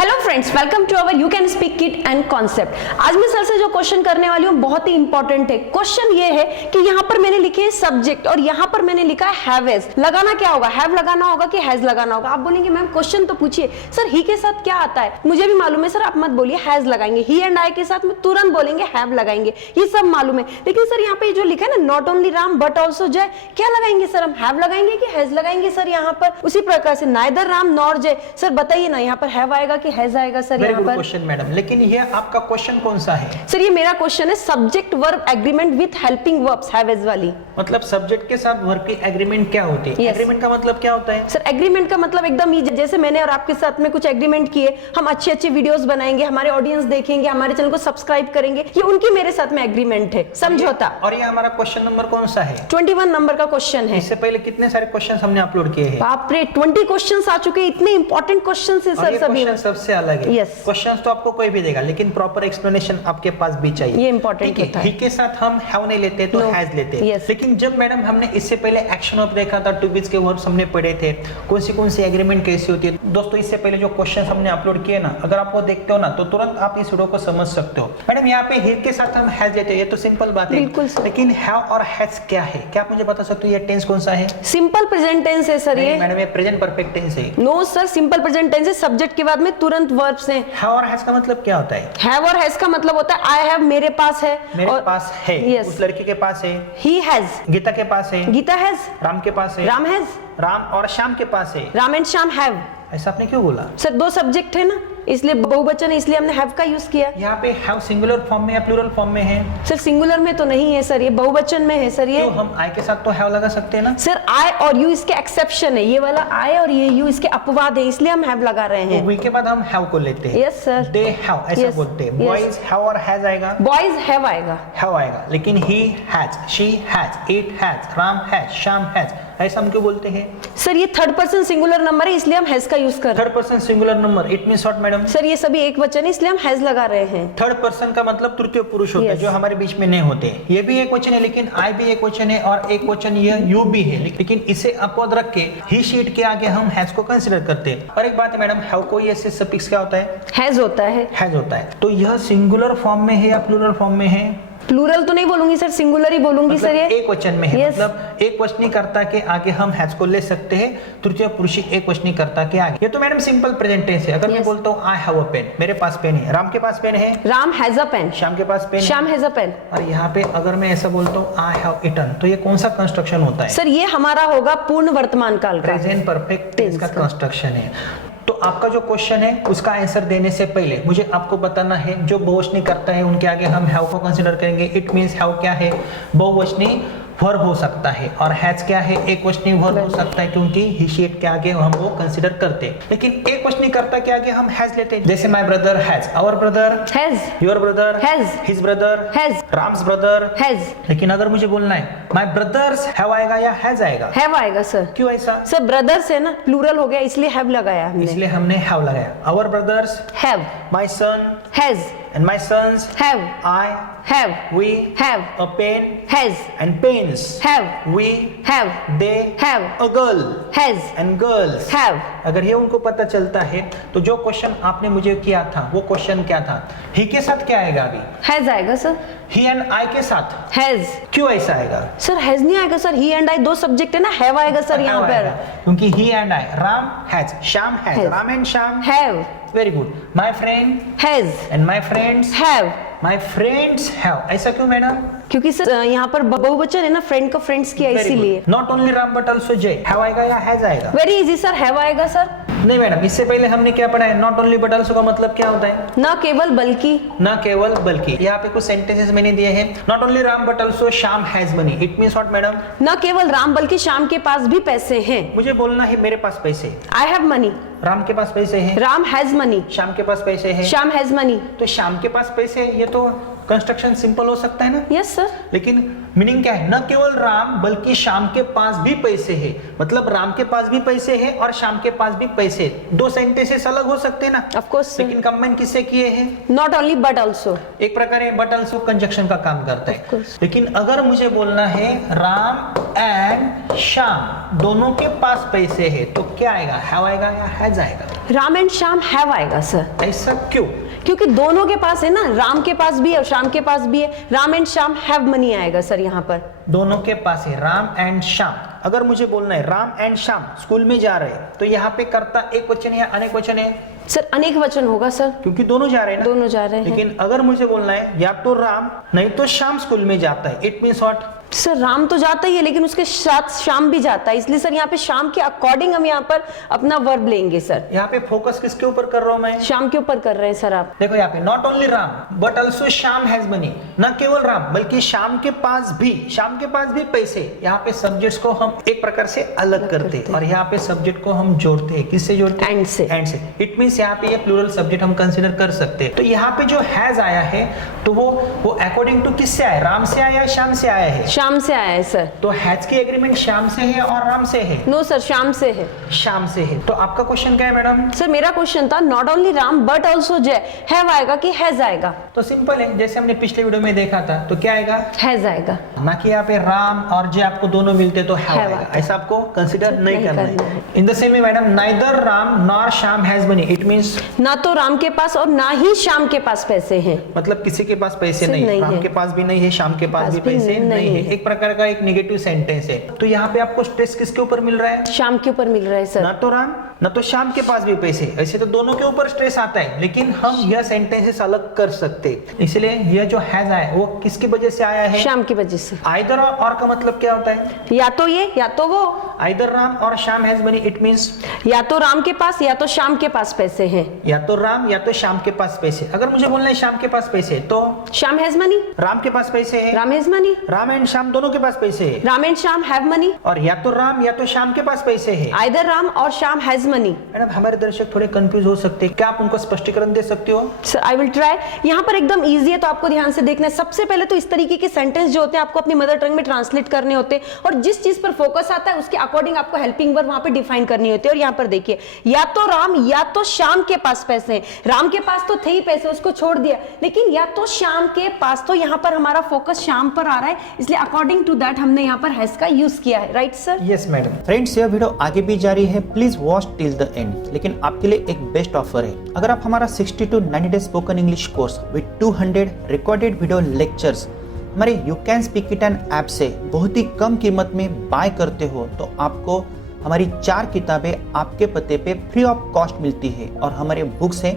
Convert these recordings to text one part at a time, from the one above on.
Hello friends, welcome to our you can speak kit and concept. आज मैं sir से जो क्वेश्चन करने वाली हूँ बहुत ही इंपॉर्टेंट है। क्वेश्चन ये है कि यहाँ पर मैंने लिखे है सब्जेक्ट और यहाँ पर मैंने लिखा है हैव एज। लगाना क्या होगा, हैव लगाना होगा कि हैज लगाना होगा। आप बोलेंगे मैम क्वेश्चन तो पूछिए। सर ही के साथ क्या आता है मुझे भी मालूम है सर, आप मत बोलिए हैज लगाएंगे। ही एंड आई के साथ में तुरंत बोलेंगे हैव लगाएंगे, ये सब मालूम है। लेकिन सर यहाँ पे जो लिखा है ना, not only Ram but also जय, क्या लगाएंगे सर, हम हैव लगाएंगे कि हैज लगाएंगे सर यहाँ पर। उसी प्रकार से नाइदर राम नॉर जय, सर बताइए ना यहाँ पर हैव आएगा कि हैज आएगा सर यहाँ पर। क्वेश्चन मैडम, लेकिन ये आपका क्वेश्चन कौन सा है? सर ये मेरा क्वेश्चन है subject verb agreement with helping verbs have has वाली। मतलब सब्जेक्ट के साथ वर्ब की एग्रीमेंट क्या होती है? Yes. एग्रीमेंट का मतलब क्या होता है? सर एग्रीमेंट का मतलब एकदम ही जैसे मैंने और आपके साथ में कुछ एग्रीमेंट किए, हम अच्छे अच्छे वीडियोस बनाएंगे, हमारे ऑडियंस देखेंगे, हमारे चैनल को सब्सक्राइब करेंगे, ये उनकी मेरे साथ में एग्रीमेंट है, समझौता। और ये हमारा क्वेश्चन नंबर कौन सा है? 21 नंबर का क्वेश्चन है। इससे पहले कितने सारे क्वेश्चन हमने अपलोड किए हैं? बाप रे, 20 क्वेश्चंस आ चुके हैं, इतने इंपॉर्टेंट क्वेश्चंस है सर सभी। सबसे अलग है। Yes. क्वेश्चंस तो आपको कोई भी देगा, लेकिन प्रॉपर एक्सप्लेनेशन आपके पास भी चाहिए। ये इंपॉर्टेंट होता है। ही के साथ हम हैव नहीं लेते तो No. हैज लेते। Yes. लेकिन जब मैडम हमने इससे पहले एक्शन ऑफ देखा था, टू बीच के वर्ब्स हमने पढ़े थे, कौन सी एग्रीमेंट कैसी होती है। दोस्तों इससे पहले जो क्वेश्चन हमने अपलोड किए ना, अगर आप वो देखते हो ना तो तुरंत आप इस वीडियो को समझ सकते हो। मैडम यहाँ पे ही के साथ हम हैज लेते हैं, ये तो सिंपल बात है। बिल्कुल सर। लेकिन हैव और हैज क्या है, क्या आप मुझे बता सकते हो ये टेंस कौन सा है? सिंपल प्रेजेंट टेंस है सर ये। मैडम ये प्रेजेंट परफेक्ट टेंस है। No sir, simple present tense है, सब्जेक्ट के बाद में तुरंत वर्ब्स हैं। हैव और हैज का मतलब क्या होता है? हैव और हैज का मतलब होता है आई हैव, मेरे पास है, मेरे और पास है। Yes. उस लड़की के पास है। ही हैज, गीता के पास है। गीता हैज, राम के पास है। राम हैज, राम और श्याम के पास है। Ram and Shyam have. ऐसा आपने क्यों बोला? सर दो सब्जेक्ट है ना, इसलिए बहुवचन है, इसलिए हमने हैव का यूज किया। यहाँ पे हैव सिंगुलर फॉर्म में या प्लूरल फॉर्म में है? सर सिंगुलर में तो नहीं है सर, ये बहुवचन में है सर ये। तो हम आई के साथ तो हैव लगा सकते हैं ना? सर आई और यू इसके एक्सेप्शन है, ये वाला आई और ये यू इसके अपवाद है, इसलिए हम हैव लगा रहे हैं। वी के बाद हम हैव को लेते हैं। Yes sir. दे हैव ऐसा Yes. बोलते हैं। Yes. बॉयज हैव और हैज आएगा? बॉयज हैव आएगा। हैव आएगा। लेकिन he has, she has, it has, Ram has, Shyam has, ऐसा हम क्यों बोलते हैं? सर ये थर्ड पर्सन सिंगुलर नंबर है, इसलिए हम हैज का यूज कर रहे हैं। Third person singular number, it means what madam? Sir ये सभी एक वचन है, इसलिए हम हैज लगा रहे हैं। थर्ड पर्सन का मतलब तृतीय पुरुष होता है, Yes. जो हमारे बीच में नहीं होते। ये भी एक वचन है, लेकिन आई भी एक वचन है और एक वचन ये यू भी है, लेकिन इसे अपवाद रख के ही शीट के आगे हम हैज को कंसीडर करते हैं। और एक बात है मैडम, हैव को ये सफिक्स क्या होता है? हैज होता है। हैज होता है। तो यह सिंगुलर फॉर्म में है या प्लूरल फॉर्म में है? प्लूरल तो नहीं बोलूंगी सर, सिंगुलर ही बोलूंगी मतलब सर ये। एक वचन में है। Yes. मतलब एक वचनी कर्ता के आगे हम हैज को ले सकते हैं, तृतीय पुरुषी एक वचनी कर्ता के आगे। ये तो मैडम सिंपल प्रेजेंट टेंस है। अगर मैं Yes. बोलता हूँ आई हैव अ पेन, मेरे पास पेन है। राम के पास पेन है। Ram has a pen. Shyam के पास पेन है। Shyam has a pen. और यहाँ पे अगर मैं ऐसा बोलता हूँ आई हैव ईटन, तो ये कौन सा कंस्ट्रक्शन होता है? सर ये हमारा होगा पूर्ण वर्तमान काल का। प्रेजेंट परफेक्ट टेंस का Tense का। कंस्ट्रक्शन है। तो आपका जो क्वेश्चन है उसका आंसर देने से पहले मुझे आपको बताना है, जो बहुवचनी करता है उनके आगे हम हैव को कंसीडर करेंगे। इट मींस हैव क्या है? बहुवचनी वर्ब हो सकता है। और हैज क्या है? एक वचनी वर्ब हो सकता है, क्योंकि ही शीट के आगे हम वो कंसीडर करते हैं। लेकिन एक वचनी कर्ता के आगे हम हैज लेते हैं। जैसे my brother has, our brother has, your brother Has. His brother has, Ram's brother has. लेकिन अगर मुझे बोलना है माय ब्रदर्स हैव आएगा या हैज आएगा? हैव आएगा सर। क्यों ऐसा? सर ब्रदर्स है ना, प्लूरल हो गया, इसलिए हैव लगाया हमने। इसलिए हमने हैव लगाया। Our brothers, have, my son has, and my sons, have, I, have, we, have, a pen has, and pens, have, we, have, they, have, a girl has, and girls. Have. अगर ये उनको पता चलता है तो जो question आपने मुझे किया था वो क्वेश्चन क्या था? ही के साथ क्या आएगा अभी? हैज आएगा सर। ही एंड आई के साथ हैज। क्यों ऐसा आएगा? सर हैज नहीं आएगा सर, ही एंड आई दो सब्जेक्ट है ना, हैव आएगा सर यहाँ Have पर। आएगा, क्योंकि he and I, Ram has, Shyam has, Has. Ram and Shyam. Have, very good. My friend has, and my friends, have. My friends have. ऐसा क्यों मैडम? क्योंकि सर यहाँ पर बहुवचन है ना, फ्रेंड को फ्रेंड्स किया इसीलिए। Not only Ram but also जय। हैव आएगा या हैज आएगा? वेरी इजी सर, हैव आएगा सर। नहीं मैडम, इससे पहले हमने क्या पढ़ा है? नॉट ओनली बट ऑल्सो का मतलब क्या होता है? ना केवल बल्कि। ना केवल बल्कि। यहाँ पे कुछ सेंटेंसेस मैंने दिए हैं। Not only Ram but also Shyam has money. It means what madam? ना केवल राम बल्कि श्याम के पास भी पैसे हैं। मुझे बोलना है मेरे पास पैसे। I have money. राम के पास पैसे हैं। Ram has money. श्याम के पास पैसे हैं। Shyam has money. तो श्याम के पास पैसे, ये तो कंस्ट्रक्शन सिंपल हो सकता है ना? Yes sir. लेकिन मीनिंग क्या है? न केवल राम बल्कि श्याम के पास भी पैसे हैं। मतलब राम के पास भी पैसे हैं और श्याम के पास भी पैसे। दो सेंटेंसेस अलग हो सकते हैं ना? Of course sir. लेकिन कंबाइन किससे किए हैं? Not only but also. एक प्रकार है बट ऑल्सो कंजक्शन का काम करता Of है। course. लेकिन अगर मुझे बोलना है राम एंड श्याम दोनों के पास पैसे हैं, तो क्या आएगा? हैव आएगा या हैज आएगा? राम एंड श्याम हैव आएगा सर, ऐसा क्यों? क्योंकि दोनों के पास है ना, राम के पास भी है और श्याम के पास भी है। Ram and Shyam have money आएगा सर यहाँ पर। दोनों के पास है, राम एंड श्याम। अगर मुझे बोलना है राम एंड श्याम स्कूल में जा रहे हैं, तो यहाँ पे कर्ता एक वचन है या अनेक वचन है? सर अनेक वचन होगा सर, क्योंकि दोनों जा रहे हैं ना। दोनों जा रहे हैं। लेकिन अगर मुझे बोलना है या तो राम नहीं तो श्याम स्कूल में जाता है, it means what? Sir Ram तो जाता ही है लेकिन उसके साथ श्याम भी जाता है, इसलिए सर यहाँ पे श्याम के अकॉर्डिंग हम यहाँ पर अपना वर्ब लेंगे सर। यहाँ पे फोकस किसके ऊपर कर रहा हूँ मैं? श्याम के ऊपर कर रहे हैं सर आप। देखो यहाँ पे not only Ram but also Shyam has money, न केवल राम बल्कि श्याम के पास भी पैसे। यहाँ पे सब्जेक्ट्स को हम एक प्रकार से अलग करते हैं और यहाँ पे सब्जेक्ट को हम जोड़ते हैं। किससे जोड़ते हैं? एंड से। एंड से। इट मीन्स यहाँ पे ये प्लूरल सब्जेक्ट हम कंसिडर कर सकते हैं। तो यहाँ पे जो हैज आया है तो वो अकॉर्डिंग टू किससे आया? राम से आया या श्याम से आया है? श्याम से आया है सर। तो हैज की एग्रीमेंट श्याम से है और राम से है? नो सर, श्याम से है। श्याम से है। तो आपका क्वेश्चन क्या है मैडम? सर मेरा क्वेश्चन था not only Ram but also जय, हैव आएगा कि हैज आएगा? तो सिंपल है, जैसे हमने पिछले वीडियो में देखा था, तो क्या आएगा? हैज आएगा। ना कि यहाँ पे राम और जय आपको दोनों मिलते तो हैव आएगा, ऐसा आपको कंसीडर नहीं करना है। In the same way madam, neither Ram nor Shyam has money, it means ना तो राम के पास और ना ही श्याम के पास पैसे हैं। मतलब किसी के पास पैसे नहीं नहीं, राम है। के पास भी नहीं है, श्याम के पास भी पैसे नहीं है। एक प्रकार का एक नेगेटिव सेंटेंस है। तो यहाँ पे आपको स्ट्रेस किसके ऊपर मिल रहा है? श्याम के ऊपर मिल रहा है सर। ना तो राम ना तो श्याम के पास भी पैसे, ऐसे तो दोनों के ऊपर स्ट्रेस आता है, लेकिन हम यह सेंटेंसेस अलग कर सकते। इसलिए यह जो हैज आया वो किसकी वजह से आया है? श्याम की वजह से। आइदर और का मतलब क्या होता है? या तो ये या तो वो। आइदर राम और Shyam has money, it means या तो राम के पास या तो श्याम के पास पैसे हैं। या तो राम या तो श्याम के पास पैसे। अगर मुझे बोलना है श्याम के पास पैसे तो श्याम हैज मनी, राम के पास पैसे है, Ram has money, Ram and Shyam दोनों के पास पैसे है। Ram and Shyam have money. और या तो राम या तो श्याम के पास पैसे है। आइदर राम और श्याम हैज मनी। मैडम हमारे दर्शक थोड़े कंफ्यूज हो सकते हैं, क्या आप उनको स्पष्टीकरण दे सकते हो? Sir I will try. यहाँ पर एकदम इजी है तो आपको ध्यान से देखना है। सबसे पहले तो इस तरीके के सेंटेंस जो होते हैं आपको अपनी मदर टंग में ट्रांसलेट करने होते हैं और जिस चीज पर फोकस आता है उसके अकॉर्डिंग आपको हेल्पिंग वर्ब वहां पे डिफाइन करनी होती है। और यहाँ पर देखिए, या तो राम या तो श्याम के पास पैसे हैं। राम के पास तो थे ही पैसे, उसको छोड़ दिया, लेकिन या तो श्याम के पास, तो यहाँ पर हमारा फोकस श्याम पर आ रहा है, इसलिए अकॉर्डिंग टू दैट हमने यहाँ पर हैज का यूज किया है। Right sir? Yes madam. Friends यह वीडियो आगे भी जारी है, please watch till the end. लेकिन आपके लिए एक बेस्ट ऑफर है। अगर आप हमारा 60 to 90 days spoken English course with 200 recorded video lectures हमारे you can speak it an app से बहुत ही कम कीमत में बाय करते हो, तो आपको हमारी 4 किताबें आपके पते पे फ्री ऑफ कॉस्ट मिलती है। और हमारे बुक्स हैं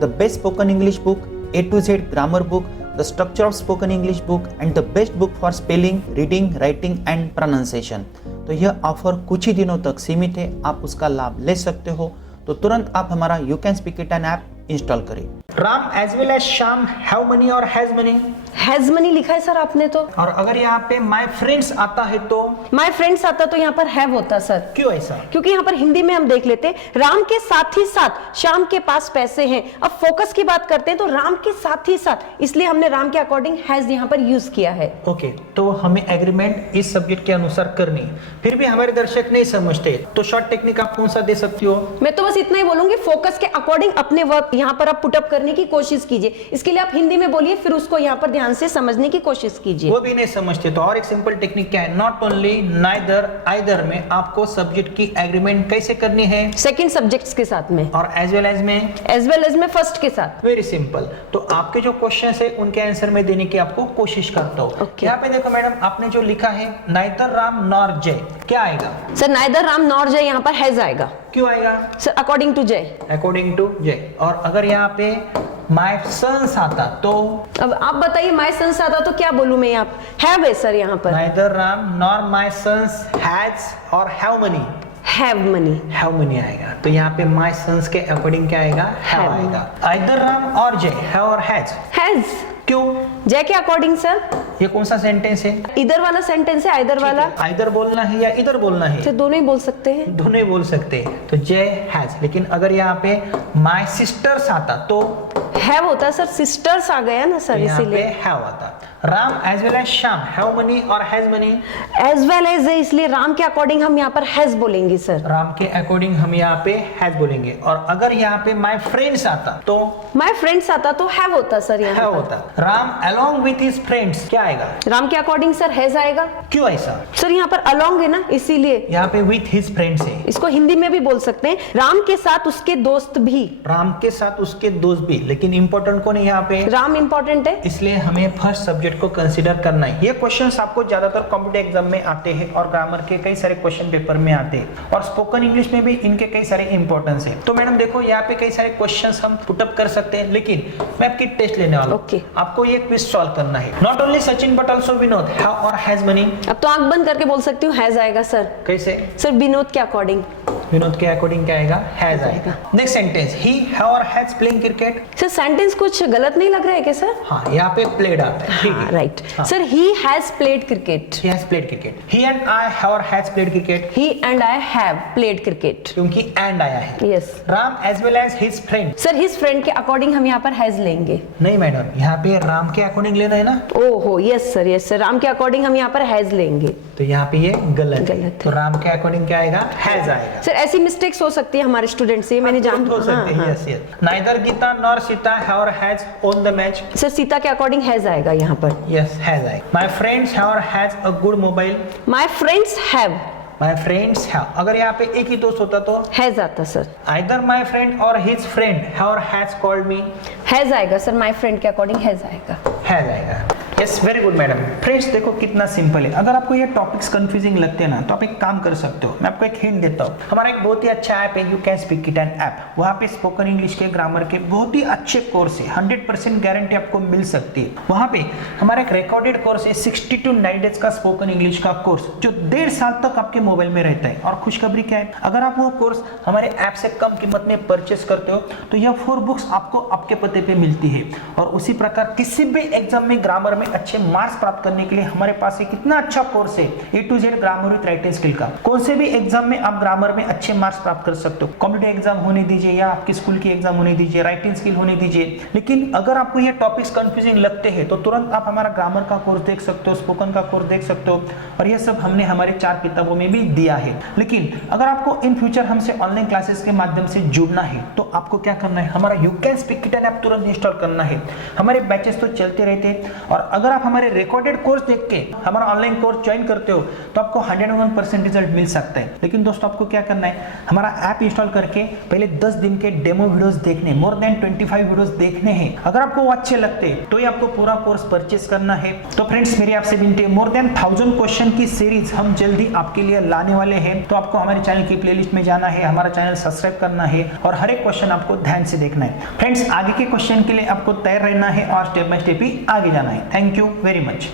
the best spoken English book, A to Z grammar book, the structure of spoken English book and the best book for spelling, reading, writing and pronunciation. तो यह ऑफर कुछ ही दिनों तक सीमित है, आप उसका लाभ ले सकते हो। तो तुरंत आप हमारा you can speak it an app install करें। Ram as well as Shyam have money और हैज मनी? हैज मनी लिखा है सर आपने तो। और अगर यहाँ पे माय फ्रेंड्स आता है तो? माय फ्रेंड्स आता तो यहाँ पर हैव होता सर। क्यों ऐसा? क्योंकि यहाँ पर हिंदी में हम देख लेते हैं राम के साथ ही साथ श्याम के पास पैसे हैं। अब फोकस की बात करते हैं तो राम के साथ ही साथ, इसलिए हमने राम के अकॉर्डिंग हैज यहाँ पर यूज किया है। ओके, तो हमें एग्रीमेंट इस सब्जेक्ट के अनुसार करनी, फिर भी हमारे दर्शक नहीं समझते, तो शॉर्ट टेक्निक आप कौन सा दे सकती हो? मैं तो बस इतना ही बोलूंगी, फोकस के अकॉर्डिंग अपने वर्ब यहाँ पर आप पुटअप करने की कोशिश कीजिए। इसके लिए आप हिंदी में बोलिए, फिर उसको यहाँ पर ध्यान से समझने की कोशिश कीजिए। वो भी नहीं समझते तो और एक सिंपल टेक्निक क्या है? नॉट ओनली, नाइदर, आइदर में आपको सब्जेक्ट की एग्रीमेंट कैसे करनी है? सेकंड सब्जेक्ट्स के साथ में। और एज वेल एज में? एज वेल एज में फर्स्ट के साथ। Very simple. तो आपके जो क्वेश्चन है उनके आंसर में देने की आपको कोशिश करता हूँ। Okay. यहाँ पे देखो मैडम, आपने जो लिखा है नाइदर राम नॉर जय, क्या आएगा? सर नाइदर राम नॉर जय यहाँ पर हैज आएगा। क्यों आएगा? सर अकॉर्डिंग टू जय। अकॉर्डिंग टू जय। और अगर यहाँ पे माय सन्स आता तो? अब आप बताइए, माय सन्स आता तो क्या बोलूं मैं? यहाँ हैव है सर यहाँ पर। Neither Ram nor my sons has और have money? Have money. Have money आएगा। तो यहाँ पे माय सन्स के अकॉर्डिंग क्या आएगा? हैव आएगा। आइदर राम और जय, हैव और हैज? हैज। क्यों? जय के अकॉर्डिंग सर। ये कौन सा सेंटेंस है? इधर वाला सेंटेंस है, आइदर वाला। आइदर बोलना है या इधर बोलना है? सर दोनों ही बोल सकते हैं। दोनों ही बोल सकते हैं। तो जय हैज। लेकिन अगर यहाँ पे माय सिस्टर्स आता तो? हैव होता है सर, सिस्टर्स आ गया ना सर, यहाँ पे इसीलिए हैव आता। Ram as well as Shyam have money और has money. As well as है, इसलिए राम के अकॉर्डिंग हम यहाँ पर हैज बोलेंगे सर। राम के अकॉर्डिंग हम यहाँ पे हैज बोलेंगे। और अगर यहाँ पे माय फ्रेंड्स आता तो माय फ्रेंड्स आता तो हैव होता सर यहाँ हैव पर। होता। Ram along with his friends क्या आएगा? राम के अकॉर्डिंग सर हैज आएगा। क्यों ऐसा? सर यहाँ पर अलोंग है ना, इसीलिए। यहाँ पे विथ हिज फ्रेंड्स है। इसको हिंदी में भी बोल सकते हैं, राम के साथ उसके दोस्त भी। राम के साथ उसके दोस्त भी, लेकिन इंपॉर्टेंट कौन है यहाँ पे? राम इंपॉर्टेंट है, इसलिए हमें फर्स्ट सब्जेक्ट को कंसीडर करना है। ये क्वेश्चंस आपको ज्यादातर कॉम्पिटिटिव एग्जाम में आते हैं और ग्रामर के कई सारे क्वेश्चन पेपर में आते हैं और स्पोकन इंग्लिश में भी इनके कई सारे इंपॉर्टेंस है। तो मैडम देखो यहाँ पे कई सारे क्वेश्चंस हम पुटअप कर सकते हैं, लेकिन मैं आपकी टेस्ट लेने वाला हूँ। Okay. आपको ये क्विज सॉल्व करना है। Not only Sachin but also Vinod have और हैज मनी। अब तो आंख बंद करके बोल सकती हूँ हैज आएगा सर। कैसे? सर विनोद के अकॉर्डिंग। विनोद के अकॉर्डिंग क्या आएगा? हैज आएगा। नेक्स्ट सेंटेंस, ही हैव और has playing cricket. Sir sentence कुछ गलत नहीं लग रहा है क्या सर? हाँ, यहाँ पे प्लेड आता है। ठीक है, right sir, he has played cricket. he has played cricket. He and I have or has played cricket. He and I have played cricket. क्योंकि and आया है। Yes Ram as well as his friend. Sir, his friend के according हम यहाँ पर has लेंगे। नहीं madam, यहाँ पे राम के अकॉर्डिंग लेना है ना, ओहो yes sir, yes sir, Ram के अकॉर्डिंग हम यहाँ पर हैज लेंगे। तो यहाँ पे ये गलत गलत है। है। तो राम के अकॉर्डिंग क्या आएगा? हैज आएगा। सर ऐसी मिस्टेक्स हो सकती है हमारे स्टूडेंट से, मैंने जान हो सकते हैं। Yes yes. Neither Gita nor Sita have or has won the match. Sir Sita के अकॉर्डिंग हैज आएगा यहाँ पर। Yes, has आएगा। My friends have or has a good mobile. My friends have, My friends have। अगर यहाँ पे एक ही दोस्त होता तो हैज आता sir. either my friend or his friend have or has called me. Has आएगा सर, माय फ्रेंड के अकॉर्डिंग हैज आएगा। हैज आएगा। Yes, very good madam. Friends देखो कितना सिंपल है। अगर आपको ये टॉपिक्स कंफ्यूजिंग लगते हैं ना, तो आप एक काम कर सकते हो। मैं आपको एक हिंट देता हूँ। हमारा एक बहुत ही अच्छा ऐप है, you can speak it an app. वहाँ पे स्पोकन इंग्लिश के ग्रामर के बहुत ही अच्छे कोर्स है, 100% गारंटी आपको मिल सकती है। वहाँ पे हमारा एक रिकॉर्डेड कोर्स है, 60 to 90 डेज का स्पोकन इंग्लिश का कोर्स, जो 1.5 साल तक आपके मोबाइल में रहता है। और खुशखबरी क्या है, अगर आप वो कोर्स हमारे ऐप से कम कीमत में परचेस करते हो तो यह 4 बुक्स आपको आपके पते पे मिलती है। और उसी प्रकार किसी भी एग्जाम में ग्रामर में अच्छे मार्क्स प्राप्त करने के लिए हमारे पास एक कितना अच्छा कोर्स है, A to Z grammar with writing skill का। कौन से भी एग्जाम में आप ग्रामर में अच्छे मार्क्स प्राप्त कर सकते हो। कॉम्पिटिटिव एग्जाम होने दीजिए या आपकी स्कूल की एग्जाम होने दीजिए, राइटिंग स्किल होने दीजिए। लेकिन अगर आपको ये टॉपिक्स कंफ्यूजिंग लगते हैं तो तुरंत आप हमारा ग्रामर का कोर्स देख सकते हो, स्पोकन का कोर्स देख सकते हो। और ये सब हमने हमारे 4 किताबों में भी दिया है। लेकिन अगर आपको इन फ्यूचर हमसे ऑनलाइन क्लासेस के माध्यम से जुड़ना है तो आपको क्या करना है, हमारा you can speak it an app तुरंत इंस्टॉल करना है। हमारे बैचेस तो चलते रहते हैं और अगर आप हमारे रिकॉर्डेड कोर्स देख के हमारा ऑनलाइन कोर्स ज्वाइन करते हो तो आपको 101% रिजल्ट मिल सकता है। लेकिन दोस्तों आपको क्या करना है, हमारा ऐप इंस्टॉल करके पहले 10 दिन के डेमो वीडियोस देखने, मोर देन 25 वीडियोस देखने हैं। अगर आपको वो अच्छे लगते हैं तो ही आपको पूरा कोर्स परचेस करना है। तो फ्रेंड्स मेरी आपसे विनती है, मोर देन 1000 क्वेश्चन की सीरीज हम जल्दी आपके लिए लाने वाले हैं। तो आपको हमारे चैनल की प्लेलिस्ट में जाना है, हमारा चैनल सब्सक्राइब करना है और हर एक क्वेश्चन आपको ध्यान से देखना है। फ्रेंड्स आगे के क्वेश्चन के लिए आपको तैयार रहना है और स्टेप बाय स्टेप ही आगे जाना है। Thank you very much.